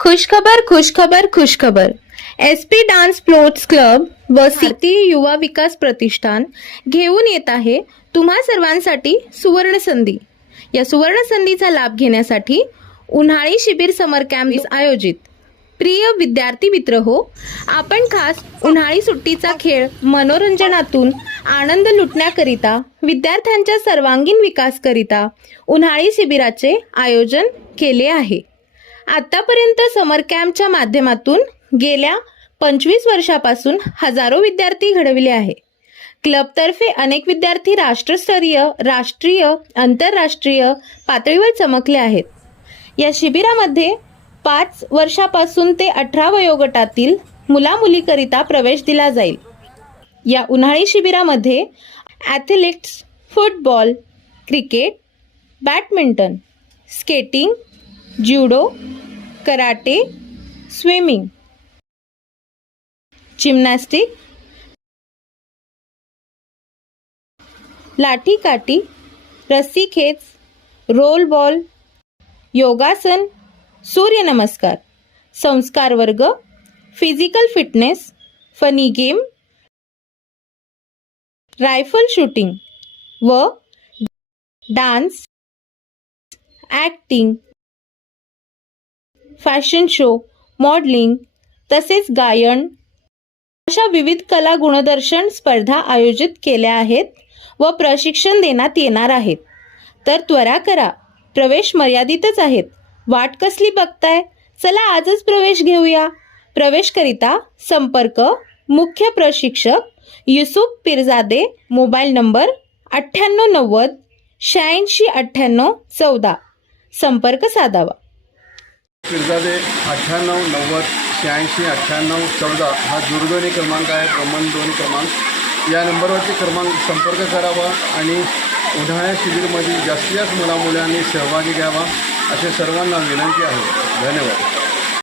खुशखबर खुशखबर खुशखबर. S P dance sports club व भारतीय युवा विकास प्रतिष्ठान घेऊन येत आहे तुम्हा सर्वांसाठी सुवर्ण संधी. या सुवर्ण संधीचा लाभ घेण्यासाठी उन्हाळी शिबिर समर कॅम्प आयोजित. प्रिय विद्यार्थी मित्र हो आपण खास उन्हाळी सुट्टीचा खेळ मनोरंजनातून आनंद लुटण्याकरिता विद्यार्थ्यांच्या सर्वांगीण विकासकरिता उन्हाळी शिबिराचे आयोजन केले आहे. आतापर्यंत समर कॅम्पच्या माध्यमातून गेल्या पंचवीस वर्षापासून हजारो विद्यार्थी घडविले आहे. क्लबतर्फे अनेक विद्यार्थी राष्ट्रस्तरीय राष्ट्रीय आंतरराष्ट्रीय पातळीवर चमकले आहेत. या शिबिरामध्ये पाच वर्षापासून ते अठरा वयोगटातील मुलामुलीकरिता प्रवेश दिला जाईल. या उन्हाळी शिबिरामध्ये athletes football cricket badminton skating judo karate swimming gymnastic लाठीकाठी रस्सीखेच रोल बॉल योगासन सूर्यनमस्कार संस्कार वर्ग physical fitness funny game rifle shooting व dance acting. Fashion show modelling तसेच गायन अशा विविध कला गुणदर्शन स्पर्धा आयोजित केल्या आहेत व प्रशिक्षण देण्यात येणार आहेत. तर त्वरा करा. प्रवेश मर्यादितच आहेत. वाट कसली बघताय? चला आजच प्रवेश घेऊया. प्रवेशकरिता संपर्क मुख्य प्रशिक्षक युसुफ पिरजादे मोबाईल नंबर अठ्ठ्याण्णव नव्वद शहाऐंशी अठ्ठ्याण्णव चौदा. संपर्क साधावा. पिरजादे अठ्ठ्याण्णव नव्वद शहाऐंशी अठ्ठ्याण्णव चौदा हा दूरध्वनी क्रमांक आहे. भ्रमणध्वनी क्रमांक. या नंबरवरती क्रमांक संपर्क करावा आणि उन्हाळ्या शिबिरमध्ये जास्तीत जास्त मुलामुलांनी सहभागी घ्यावा असे सर्वांना विनंती आहे. धन्यवाद.